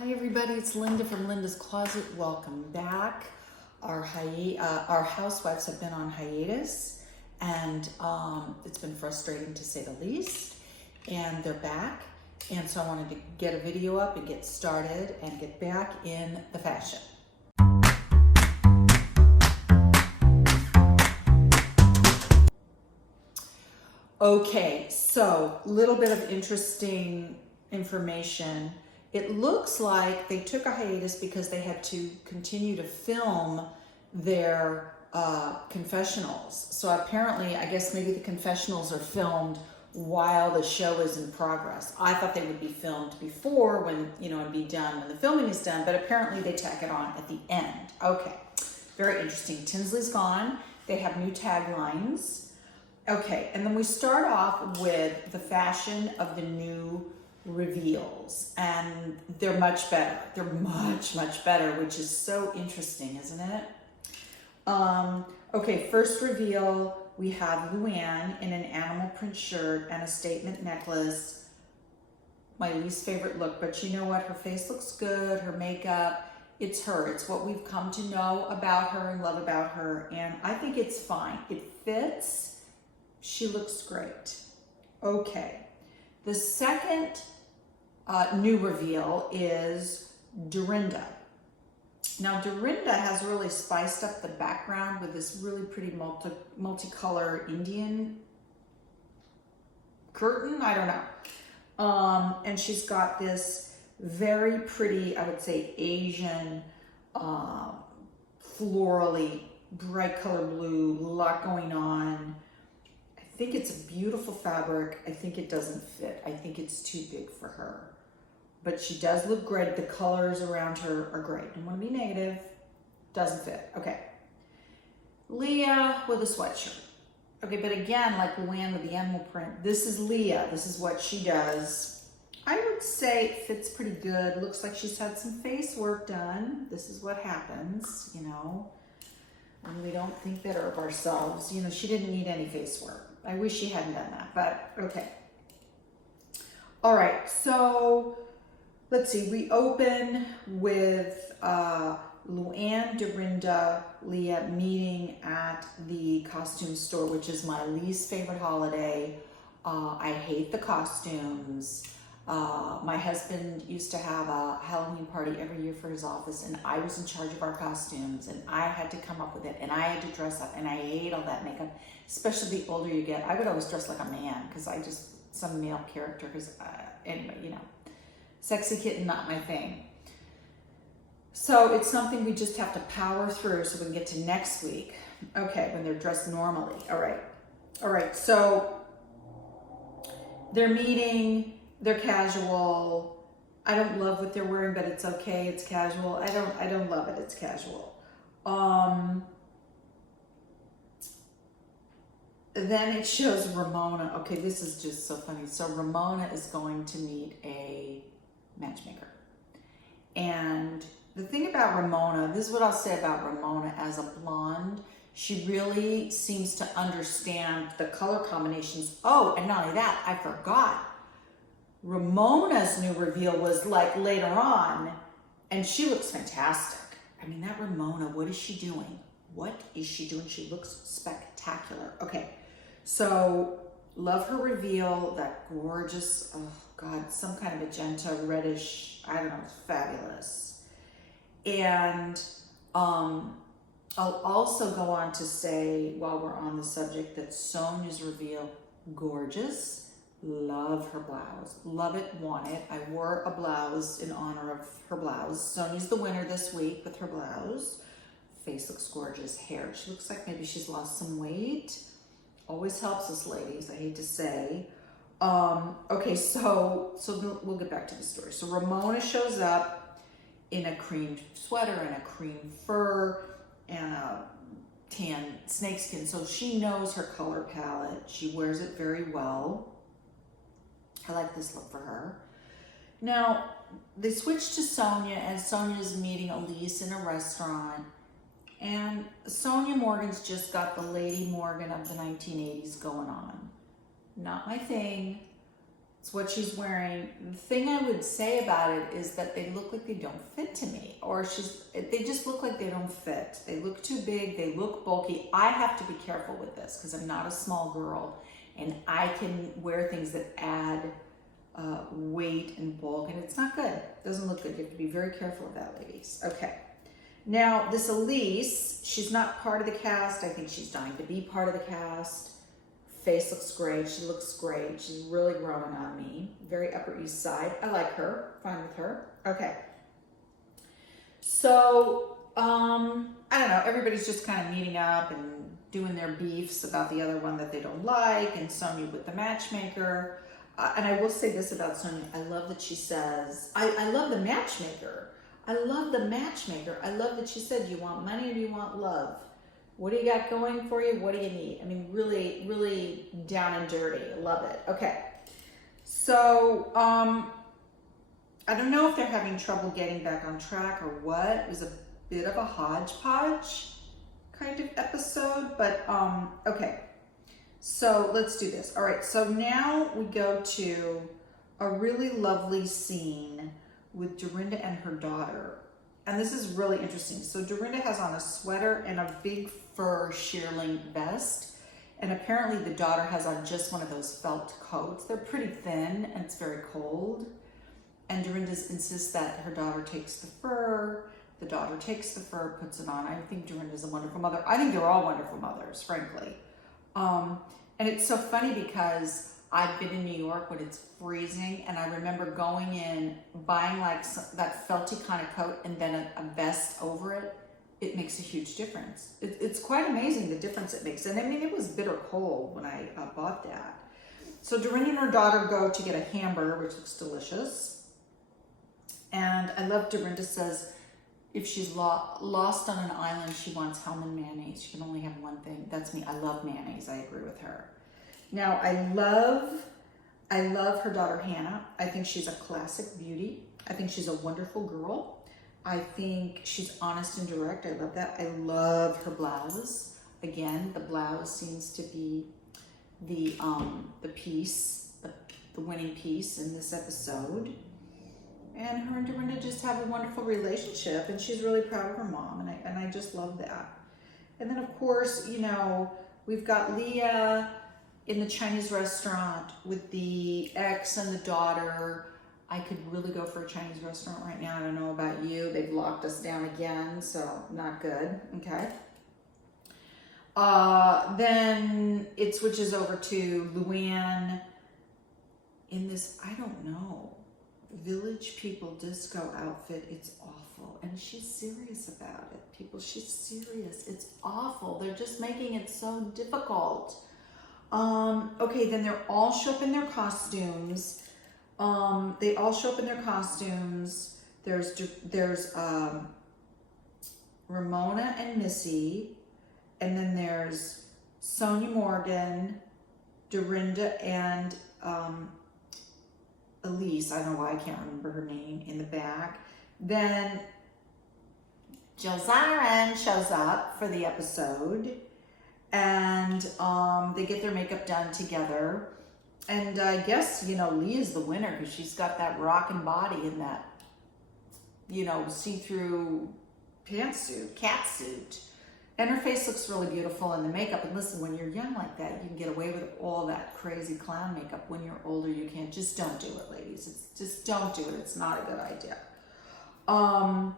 Hi everybody, it's Linda from Linda's Closet. Welcome back. Our housewives have been on hiatus, and it's been frustrating to say the least. And they're back, and so I wanted to get a video up and get started and get back in the fashion. Okay, so a little bit of interesting information. It looks like they took a hiatus because they had to continue to film their confessionals. So apparently, I guess maybe the confessionals are filmed while the show is in progress. I thought they would be filmed before when, and be done when the filming is done, but apparently they tack it on at the end. Okay, very interesting. Tinsley's gone. They have new taglines. Okay, and then we start off with the fashion of the new reveals, and they're much better. They're much, much better, which is so interesting, isn't it? Okay, first reveal, we have Luann in an animal print shirt and a statement necklace. My least favorite look, but you know what? Her face looks good, her makeup, it's her. It's what we've come to know about her and love about her, and I think it's fine. It fits. She looks great. Okay. The second new reveal is Dorinda. Now, Dorinda has really spiced up the background with this really pretty multicolor Indian curtain. I don't know. And she's got this very pretty, I would say, Asian, florally, bright color blue, a lot going on. I think it's a beautiful fabric. I think it doesn't fit. I think it's too big for her. But she does look great. The colors around her are great. Don't want to be negative. Doesn't fit. Okay. Leah with a sweatshirt. Okay, but again, like Luann with the animal print, this is Leah. This is what she does. I would say it fits pretty good. Looks like she's had some face work done. This is what happens, when we don't think better of ourselves. She didn't need any face work. I wish she hadn't done that, but okay. All right, so let's see. We open with Luann, Dorinda, Leah meeting at the costume store, which is my least favorite holiday. I hate the costumes. My husband used to have a Halloween party every year for his office, and I was in charge of our costumes, and I had to come up with it, and I had to dress up, and I hate all that makeup, especially the older you get. I would always dress like a man because some male character, because anyway, sexy kitten, not my thing. So it's something we just have to power through so we can get to next week. Okay, when they're dressed normally. All right, so they're meeting. They're casual. I don't love what they're wearing, but it's okay. It's casual. I don't love it. It's casual. Then it shows Ramona. Okay, this is just so funny. So Ramona is going to meet a matchmaker. And the thing about Ramona, this is what I'll say about Ramona as a blonde. She really seems to understand the color combinations. Oh, and not only that, I forgot. Ramona's new reveal was like later on, and she looks fantastic. I mean, that Ramona, what is she doing? What is she doing? She looks spectacular. Okay, so love her reveal, that gorgeous, oh God, some kind of magenta, reddish, I don't know, fabulous. And I'll also go on to say, while we're on the subject, that Sonia's reveal, gorgeous. Love her blouse. Love it, want it. I wore a blouse in honor of her blouse. Sonia's the winner this week with her blouse. Face looks gorgeous. Hair, she looks like maybe she's lost some weight. Always helps us ladies, I hate to say. Okay, so we'll get back to the story. So Ramona shows up in a cream sweater and a cream fur and a tan snakeskin. So she knows her color palette. She wears it very well. I like this look for her. Now, they switch to Sonia, and Sonia's meeting Elise in a restaurant. And Sonia Morgan's just got the Lady Morgan of the 1980s going on. Not my thing. It's what she's wearing. The thing I would say about it is that they look like they don't fit to me, or they just look like they don't fit. They look too big, they look bulky. I have to be careful with this because I'm not a small girl and I can wear things that add weight and bulk, and it's not good. It doesn't look good. You have to be very careful of that, ladies. Okay. Now, this Elise, she's not part of the cast. I think she's dying to be part of the cast. Face looks great. She looks great. She's really growing on me. Very Upper East Side. I like her. Fine with her. Okay. So, I don't know. Everybody's just kind of meeting up and doing their beefs about the other one that they don't like, and Sonia with the matchmaker. And I will say this about Sonia. I love that she says, I love the matchmaker. I love the matchmaker. I love that she said, do you want money or do you want love? What do you got going for you? What do you need? I mean, really, really down and dirty. I love it. Okay. So, I don't know if they're having trouble getting back on track or what. It was a bit of a hodgepodge kind of episode, but, okay. So let's do this. All right. So now we go to a really lovely scene with Dorinda and her daughter. And this is really interesting. So Dorinda has on a sweater and a big fur shearling vest. And apparently the daughter has on just one of those felt coats. They're pretty thin and it's very cold. And Dorinda insists that her daughter takes the fur. The daughter takes the fur, puts it on. I think Dorinda's a wonderful mother. I think they're all wonderful mothers, frankly. And it's so funny because I've been in New York when it's freezing, and I remember going in, buying like that felty kind of coat and then a vest over it. It makes a huge difference. It's quite amazing the difference it makes. And I mean, it was bitter cold when I bought that. So Dorinda and her daughter go to get a hamburger, which looks delicious. And I love Dorinda says, if she's lost on an island, she wants Hellman mayonnaise. She can only have one thing. That's me. I love mayonnaise. I agree with her. Now, I love her daughter, Hannah. I think she's a classic beauty. I think she's a wonderful girl. I think she's honest and direct. I love that. I love her blouse. Again, the blouse seems to be the piece, the winning piece in this episode. And her and Dorinda just have a wonderful relationship, and she's really proud of her mom, and I just love that. And then, of course, you know, we've got Leah in the Chinese restaurant with the ex and the daughter. I could really go for a Chinese restaurant right now. I don't know about you. They've locked us down again, so not good. Okay. Then it switches over to Luann in this, I don't know, Village People disco outfit. It's awful, and she's serious about it, people. She's serious. It's awful. They're just making it so difficult. Okay, then they all show up in their costumes. They all show up in their costumes. There's Ramona and Missy, and then there's Sonia Morgan, Dorinda, and Elise, I don't know why I can't remember her name, in the back. Then Jill Zarin shows up for the episode, and they get their makeup done together. And I guess, you know, Leah's the winner because she's got that rockin' body in that, you know, see-through pantsuit, catsuit. And her face looks really beautiful in the makeup. And listen, when you're young like that, you can get away with all that crazy clown makeup. When you're older, you can't. Just don't do it, ladies. Just don't do it. It's not a good idea. And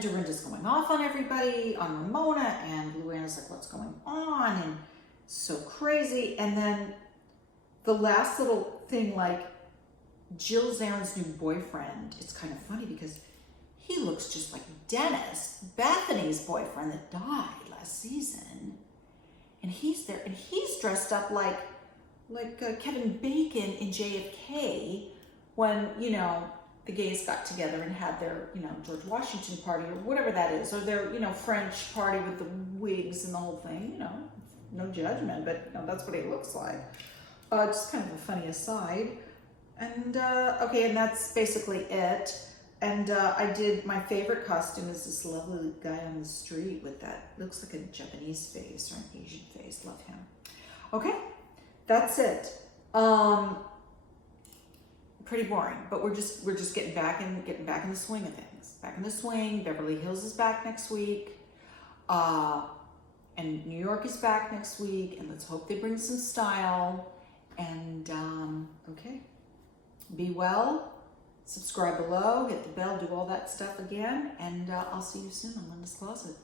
Dorinda's going off on everybody, on Ramona, and Luanna's like, what's going on? And so crazy. And then the last little thing, like Jill Zarin's new boyfriend, it's kind of funny because he looks just like Dennis, Bethany's boyfriend that died last season. And he's there, and he's dressed up like Kevin Bacon in JFK when, you know, the gays got together and had their, you know, George Washington party or whatever that is, or their, you know, French party with the wigs and the whole thing, you know, no judgment, but you know, that's what he looks like. Just kind of a funny aside. And, okay, and that's basically it. And I did, my favorite costume is this lovely guy on the street with that, looks like a Japanese face or an Asian face. Love him. Okay, that's it. pretty boring, but we're just getting back in the swing of things. Back in the swing. Beverly Hills is back next week. And New York is back next week, and let's hope they bring some style. And okay, be well, subscribe below, hit the bell, do all that stuff again, and I'll see you soon on Linda's Closet.